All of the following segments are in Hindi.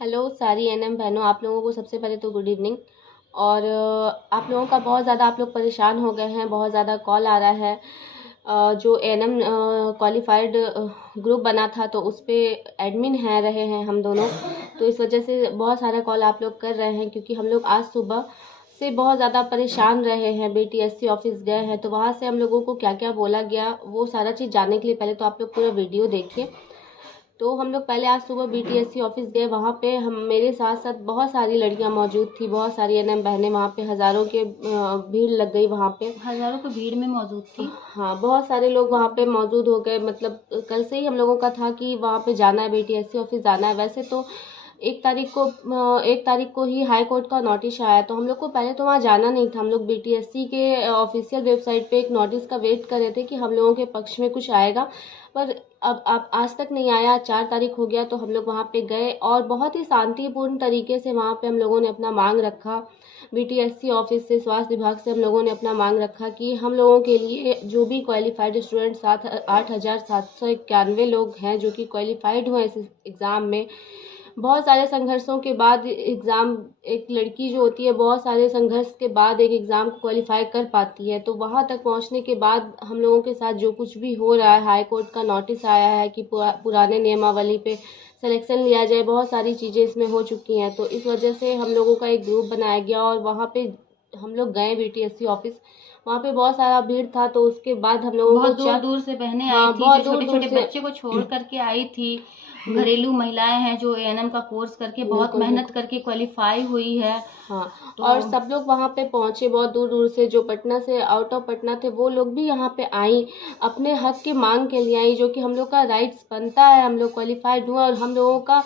हेलो सारी एनएम बहनों, आप लोगों को सबसे पहले तो गुड इवनिंग। और आप लोगों का बहुत ज़्यादा आप लोग परेशान हो गए हैं, बहुत ज़्यादा कॉल आ रहा है। जो एनएम क्वालिफाइड ग्रुप बना था तो उस पर एडमिन रहे हैं हम दोनों, तो इस वजह से बहुत सारा कॉल आप लोग कर रहे हैं, क्योंकि हम लोग आज सुबह से बहुत ज़्यादा परेशान रहे हैं। बीटीएससी ऑफिस गए हैं तो वहाँ से हम लोगों को क्या क्या बोला गया वो सारा चीज़ जानने के लिए पहले तो आप लोग पूरा वीडियो देखिए। तो हम लोग पहले आज सुबह बीटीएससी ऑफिस गए, वहाँ पे हम मेरे साथ साथ बहुत सारी लड़कियां मौजूद थी, बहुत सारी एनएम बहनें वहाँ पे, हज़ारों के भीड़ लग गई वहाँ पे, हजारों की भीड़ में मौजूद थी। हाँ, बहुत सारे लोग वहाँ पे मौजूद हो गए। मतलब कल से ही हम लोगों का था कि वहाँ पे जाना है, बीटीएससी ऑफिस जाना है। वैसे तो 1 तारीख को ही हाई कोर्ट का नोटिस आया, तो हम लोग को पहले तो वहाँ जाना नहीं था। हम लोग बीटीएससी के ऑफिशियल वेबसाइट पे एक नोटिस का वेट कर रहे थे कि हम लोगों के पक्ष में कुछ आएगा, पर अब आज तक नहीं आया। 4 तारीख हो गया तो हम लोग वहाँ पे गए और बहुत ही शांतिपूर्ण तरीके से वहाँ पे हम लोगों ने अपना मांग रखा। बीटीएससी ऑफिस से, स्वास्थ्य विभाग से हम लोगों ने अपना मांग रखा कि हम लोगों के लिए जो भी क्वालिफाइड स्टूडेंट 8,791 लोग हैं जो कि क्वालिफाइड हुए इस एग्ज़ाम में। बहुत सारे संघर्षों के बाद एग्ज़ाम, एक लड़की जो होती है बहुत सारे संघर्ष के बाद एक एग्ज़ाम को क्वालिफाई कर पाती है। तो वहाँ तक पहुँचने के बाद हम लोगों के साथ जो कुछ भी हो रहा है, हाई कोर्ट का नोटिस आया है कि पुराने नियमावली पे सिलेक्शन लिया जाए, बहुत सारी चीज़ें इसमें हो चुकी हैं। तो इस वजह से हम लोगों का एक ग्रुप बनाया गया और वहाँ पे हम लोग गए बीटीएससी ऑफिस। वहाँ पे बहुत सारा भीड़ था, तो उसके बाद हम लोगों बहुत को दूर दूर से बहनें आई हाँ, थी, बहुत जो दूर छोटे दूर छोटे से बच्चे को छोड़ करके आई थी। घरेलू महिलाएं हैं जो एएनएम का कोर्स करके बहुत बिल्कुल मेहनत बिल्कुल करके क्वालिफाई हुई है। हाँ, तो और सब लोग वहाँ पे पहुँचे बहुत दूर दूर से। जो पटना से, आउट ऑफ पटना थे, वो लोग भी यहाँ पे आई, अपने हक की मांग के लिए आई, जो कि हम लोग का राइट्स बनता है। हम लोग क्वालिफाइड हुए और हम लोगों का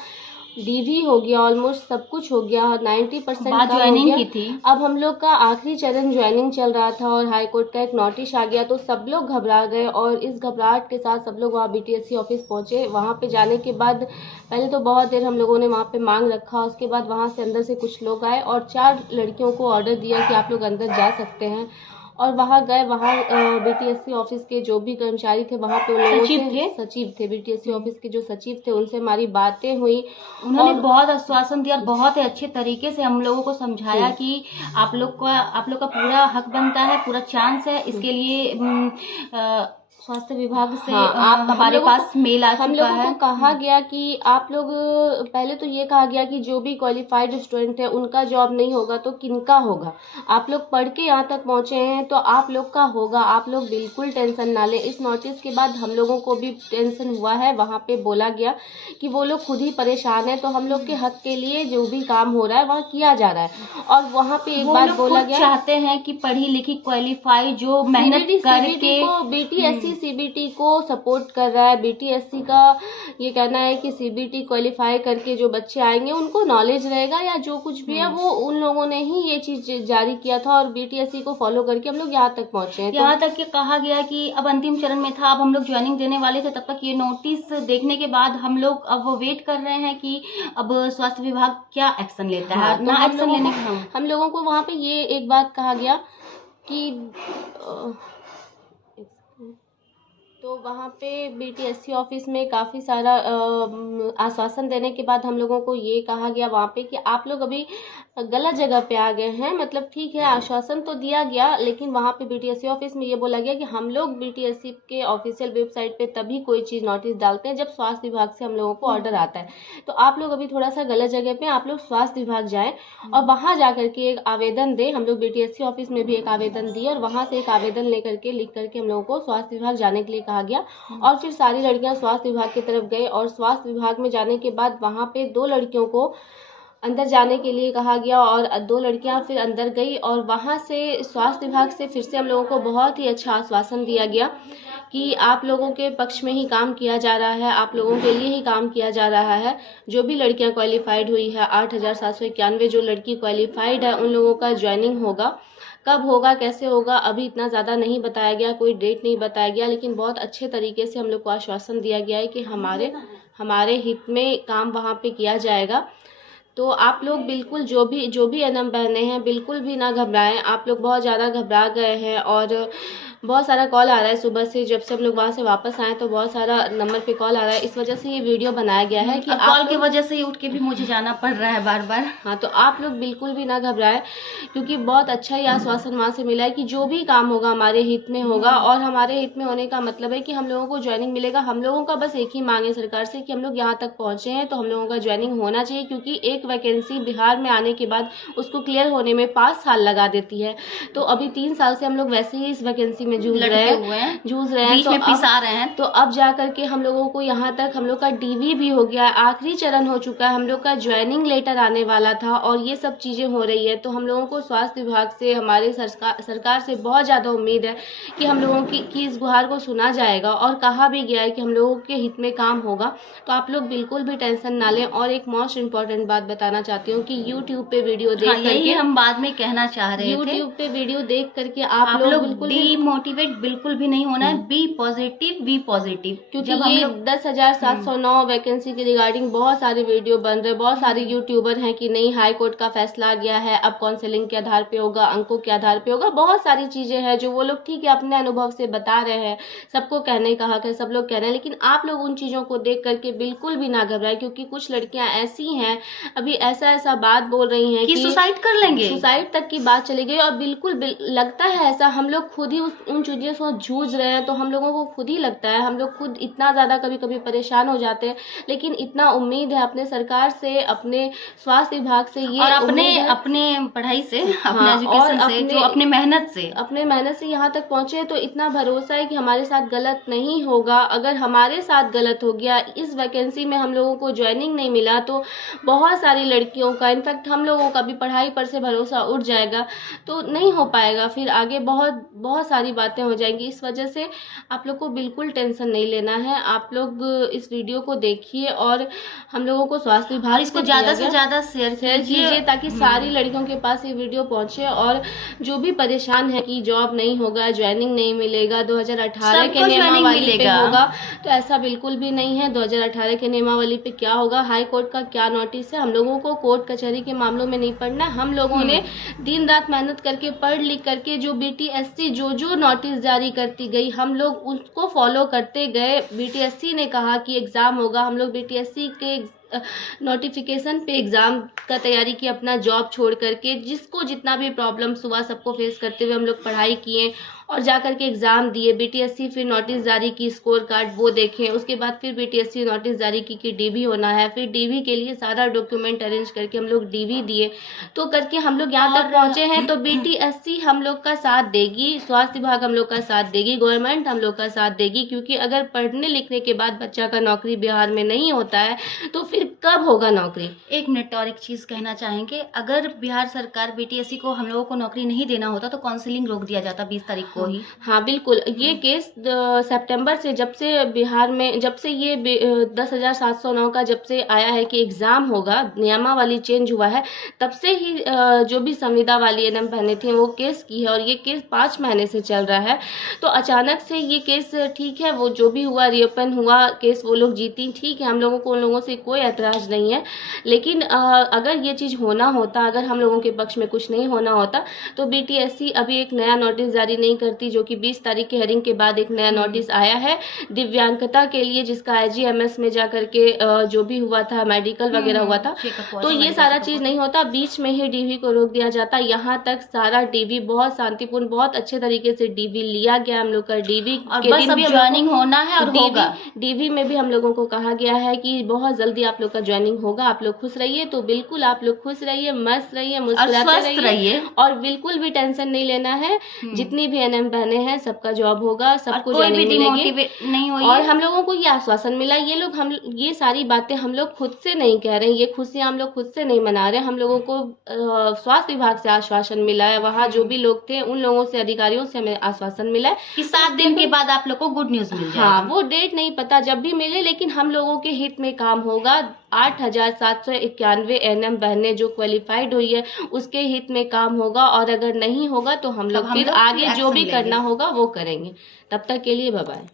डीवी हो गया, ऑलमोस्ट सब कुछ हो गया, 90% बात कम हो ज्वाइनिंग गया। की थी। अब हम लोग का आखिरी चरण ज्वाइनिंग चल रहा था और हाई कोर्ट का एक नोटिस आ गया, तो सब लोग घबरा गए और इस घबराहट के साथ सब लोग वहाँ बीटीएससी ऑफिस पहुँचे। वहाँ पे जाने के बाद पहले तो बहुत देर हम लोगों ने वहाँ पे मांग रखा, उसके बाद वहाँ से अंदर से कुछ लोग आए और 4 लड़कियों को ऑर्डर दिया कि आप लोग अंदर जा सकते हैं। और वहाँ गए, वहाँ बीटीएससी ऑफिस के जो भी कर्मचारी थे वहाँ पे उन लोगों से, सचिव थे बीटीएससी ऑफिस के जो सचिव थे, उनसे हमारी बातें हुई। उन्होंने और बहुत आश्वासन दिया और बहुत ही अच्छे तरीके से हम लोगों को समझाया कि आप लोग का पूरा हक बनता है, पूरा चांस है। इसके लिए स्वास्थ्य विभाग से हमारे पास मेल आ हम चुका लोगों है। को कहा गया कि आप लोग, पहले तो ये कहा गया कि जो भी क्वालिफाइड स्टूडेंट है उनका जॉब नहीं होगा तो किनका होगा। आप लोग पढ़ के यहाँ तक पहुँचे हैं तो आप लोग का होगा, आप लोग बिल्कुल टेंशन ना लें। इस नोटिस के बाद हम लोगों को भी टेंशन हुआ है। वहाँ पे बोला गया कि वो लोग खुद ही परेशान है, तो हम लोग के हक के लिए जो भी काम हो रहा है वहाँ किया जा रहा है। और वहाँ पे एक बात बोला गया, चाहते हैं कि पढ़ी लिखी क्वालिफाई जो मेहनत करके बीटीएससी सीबीटी को सपोर्ट कर रहा है। बीटीएससी का ये कहना है कि सीबीटी क्वालिफाई करके जो बच्चे आएंगे उनको नॉलेज रहेगा, या जो कुछ भी है वो उन लोगों ने ही ये चीज जारी किया था और बीटीएससी को फॉलो करके हम लोग यहाँ तक पहुंचे हैं। यहाँ तक कि कहा गया कि अब अंतिम चरण में था, अब हम लोग ज्वाइनिंग देने वाले थे, तब तक ये नोटिस देखने के बाद हम लोग अब वेट कर रहे हैं कि अब स्वास्थ्य विभाग क्या एक्शन लेता है। तो ना एक्शन लेने हम लोगों को वहाँ पे ये एक बात कहा गया कि तो वहाँ पे बीटीएससी ऑफिस में काफ़ी सारा आश्वासन देने के बाद हम लोगों को ये कहा गया वहाँ पे कि आप लोग अभी गलत जगह पे आ गए हैं। मतलब ठीक है, आश्वासन तो दिया गया, लेकिन वहाँ पे बीटीएससी ऑफिस में ये बोला गया कि हम लोग बीटीएससी के ऑफिशियल वेबसाइट पे तभी कोई चीज़ नोटिस डालते हैं जब स्वास्थ्य विभाग से हम लोगों को ऑर्डर आता है। तो आप लोग अभी थोड़ा सा गलत जगह पे, आप लोग स्वास्थ्य विभाग जाएँ और वहाँ जा करके एक आवेदन दें। हम लोग बीटीएससी ऑफिस में भी एक आवेदन दिए और वहाँ से एक आवेदन लेकर के, लिख करके हम लोगों को स्वास्थ्य विभाग जाने के लिए कहा गया। और फिर सारी लड़कियां स्वास्थ्य विभाग की तरफ गई और स्वास्थ्य विभाग में जाने के बाद वहाँ पे 2 लड़कियों को अंदर जाने के लिए कहा गया और 2 लड़कियां फिर अंदर गई। और वहाँ से स्वास्थ्य विभाग से फिर से हम लोगों को बहुत ही अच्छा आश्वासन दिया गया कि आप लोगों के पक्ष में ही काम किया जा रहा है, आप लोगों के लिए ही काम किया जा रहा है। जो भी लड़कियां क्वालिफाइड हुई है, 8,791 जो लड़की क्वालिफाइड है, उन लोगों का ज्वाइनिंग होगा। कब होगा, कैसे होगा, अभी इतना ज़्यादा नहीं बताया गया, कोई डेट नहीं बताया गया, लेकिन बहुत अच्छे तरीके से हम लोग को आश्वासन दिया गया है कि हमारे हित में काम वहाँ पे किया जाएगा। तो आप लोग बिल्कुल, जो भी एनएम बहनें हैं, बिल्कुल भी ना घबराएं। आप लोग बहुत ज़्यादा घबरा गए हैं और बहुत सारा कॉल आ रहा है सुबह से, जब से हम लोग वहाँ से वापस आए तो बहुत सारा नंबर पे कॉल आ रहा है, इस वजह से ये वीडियो बनाया गया है कि कॉल की वजह से उठ के भी मुझे जाना पड़ रहा है बार बार। हाँ, तो आप लोग बिल्कुल भी ना घबराएं, क्योंकि बहुत अच्छा ही आश्वासन वहाँ से मिला है कि जो भी काम होगा हमारे हित में होगा। और हमारे हित में होने का मतलब है कि हम लोगों को ज्वाइनिंग मिलेगा। हम लोगों का बस एक ही मांग है सरकार से कि हम लोग यहाँ तक पहुँचे हैं तो हम लोगों का ज्वाइनिंग होना चाहिए, क्योंकि एक वैकेंसी बिहार में आने के बाद उसको क्लियर होने में 5 साल लगा देती है। तो अभी 3 साल से हम लोग वैसे ही इस वैकेंसी में जूझ रहे हैं, तो अब जा करके हम लोगों को यहाँ तक हम लोग का डीवी भी हो गया, आखिरी चरण हो चुका है, हम लोग का ज्वाइनिंग लेटर आने वाला था और ये सब चीज़ें हो रही है। तो हम लोगों को स्वास्थ्य विभाग से, हमारे सरकार से बहुत ज़्यादा उम्मीद है कि हम लोगों की इस गुहार को सुना जाएगा, और कहा भी गया है कि हम लोगों के हित में काम होगा। तो आप लोग बिल्कुल भी टेंशन ना लें। और एक मोस्ट इम्पॉर्टेंट बात बताना चाहती हूँ कि यूट्यूब पे वीडियो देख करके, हम बाद में कहना चाह रहे थे, यूट्यूब पे वीडियो देख करके आप लोग बिल्कुल डीमोटिवेट बिल्कुल भी नहीं होना है। बी पॉजिटिव, क्योंकि ये 10,709 वैकेंसी के रिगार्डिंग बहुत सारे वीडियो बन रहे, बहुत सारे यूट्यूबर हैं कि नहीं हाई कोर्ट का फैसला आ गया है, अब काउंसलिंग के आधार पे होगा, अंकों के आधार पे होगा, बहुत सारी चीजें हैं जो वो लोग ठीक है अपने अनुभव से बता रहे हैं, सबको कहने का हक है, सब लोग कह रहे हैं। लेकिन आप लोग उन चीजों को देख करके बिल्कुल भी ना घबराएं, क्योंकि कुछ लड़कियां ऐसी हैं अभी ऐसा बात बोल रही हैं कि सुसाइड कर लेंगे, सुसाइड तक की बात चली गई। और बिल्कुल लगता है ऐसा, हम लोग खुद ही उन चीजों से जूझ रहे हैं, तो हम लोगों को खुद ही लगता है, हम लोग खुद इतना ज्यादा कभी कभी परेशान हो जाते हैं। लेकिन इतना उम्मीद है अपने सरकार से, अपने स्वास्थ्य विभाग से, ये और अपने पढ़ाई से, अपने एजुकेशन से, जो अपने मेहनत से यहाँ तक पहुंचे, तो इतना भरोसा है कि हमारे साथ गलत नहीं होगा। अगर हमारे साथ गलत हो गया, इस वैकेंसी में हम लोगों को ज्वाइनिंग नहीं मिला, तो बहुत सारी लड़कियों का, इनफैक्ट हम लोगों का भी पढ़ाई पर से भरोसा उठ जाएगा, तो नहीं हो पाएगा, फिर आगे बहुत सारी बातें हो जाएंगी। इस वजह से आप लोग को बिल्कुल टेंशन नहीं लेना है। आप लोग इस वीडियो को देखिए और हम लोगों को स्वास्थ्य विभाग इसको ज्यादा से ज्यादा शेयर कीजिए, ताकि सारी लड़कियों के पास ये वीडियो पहुंचे। और जो भी परेशान है कि जॉब नहीं होगा, ज्वाइनिंग नहीं मिलेगा, 2018 के नियमावली पे होगा, तो ऐसा बिल्कुल भी नहीं है। 2018 के नियमावली पे क्या होगा, हाई कोर्ट का क्या नोटिस है, हम लोगों को कोर्ट कचहरी के मामलों में नहीं पढ़ना। हम लोगों ने दिन रात मेहनत करके पढ़ लिख करके जो BTSC जो नोटिस जारी करती गई, हम लोग उसको फॉलो करते गए। BTSC ने कहा कि एग्जाम होगा, हम लोग BTSC के नोटिफिकेशन पे एग्जाम का तैयारी की, अपना जॉब छोड़ करके, जिसको जितना भी प्रॉब्लम्स हुआ सबको फेस करते हुए हम लोग पढ़ाई किए और जा करके एग्जाम दिए। BTSC फिर नोटिस जारी की, स्कोर कार्ड वो देखें, उसके बाद फिर BTSC नोटिस जारी की कि DV होना है, फिर DV के लिए सारा डॉक्यूमेंट अरेंज करके हम लोग DV दिए, तो करके हम लोग यहाँ तक पहुंचे हैं। तो BTSC हम लोग का साथ देगी, स्वास्थ्य विभाग हम लोग का साथ देगी, गवर्नमेंट हम लोग का साथ देगी, क्योंकि अगर पढ़ने लिखने के बाद बच्चा का नौकरी बिहार में नहीं होता है तो फिर कब होगा नौकरी। 1 मिनट और एक चीज कहना चाहेंगे, अगर बिहार सरकार BTSC को हम लोगों को नौकरी नहीं देना होता तो काउंसलिंग रोक दिया जाता 20 तारीख को ही। हाँ बिल्कुल, ये केस सितंबर से, जब से बिहार में, जब से ये 10,709 का जब से आया है कि एग्जाम होगा, नियमावली चेंज हुआ है, तब से ही जो भी संविदा वाली NM बहनें थी वो केस की है, और ये केस 5 महीने से चल रहा है। तो अचानक से ये केस, ठीक है, वो जो भी हुआ, रीओपन हुआ केस, वो लोग जीती, ठीक है, हम लोगों को उन लोगों से कोई ऐतराज नहीं है। लेकिन अगर ये चीज़ होना होता, अगर हम लोगों के पक्ष में कुछ नहीं होना होता, तो BTSC अभी एक नया नोटिस जारी नहीं करती, जो कि 20 तारीख के हेयरिंग के बाद एक नया नोटिस आया है दिव्यांगता के लिए, जिसका IGMS में जा करके जो भी हुआ था, मेडिकल वगैरह हुआ था, तो ये सारा चीज नहीं होता, बीच में ही DV को रोक दिया जाता। यहाँ तक सारा DV बहुत शांतिपूर्ण, बहुत अच्छे तरीके से DV लिया गया। हम लोग का DV के दिन भी ज्वाइनिंग होना है, और DV में भी हम लोगों को कहा गया है कि बहुत जल्दी आप लोग का ज्वाइनिंग होगा। आप लोग खुश रहिए, तो बिल्कुल आप लोग खुश रहिए, मस्त रहिए, मुस्कुराते रहिए, और बिल्कुल भी टेंशन नहीं लेना है। जितनी भी NM बहने हैं सबका जॉब होगा, सबको ज्वाइनिंग मिलेगी नहीं होगी। और हम लोगों को ये आश्वासन मिला, ये सारी बातें हम लोग खुद से नहीं कह रहे हैं, ये खुशियां हम लोग खुद से नहीं मना रहे हैं। हम लोगों को स्वास्थ्य विभाग से आश्वासन मिला है, वहाँ जो भी लोग थे उन लोगों से, अधिकारियोों से हमें आश्वासन मिला है कि 7 दिन के बाद आप लोग को गुड न्यूज मिल जाएगा। हाँ, वो डेट नहीं पता, जब भी मिले, लेकिन हम लोगों के हित में काम होगा। 8,791 NM बहनें जो क्वालिफाइड हुई है उसके हित में काम होगा, और अगर नहीं होगा तो हम लोग फिर आगे जो भी करना होगा वो करेंगे। तब तक के लिए बाय बाय।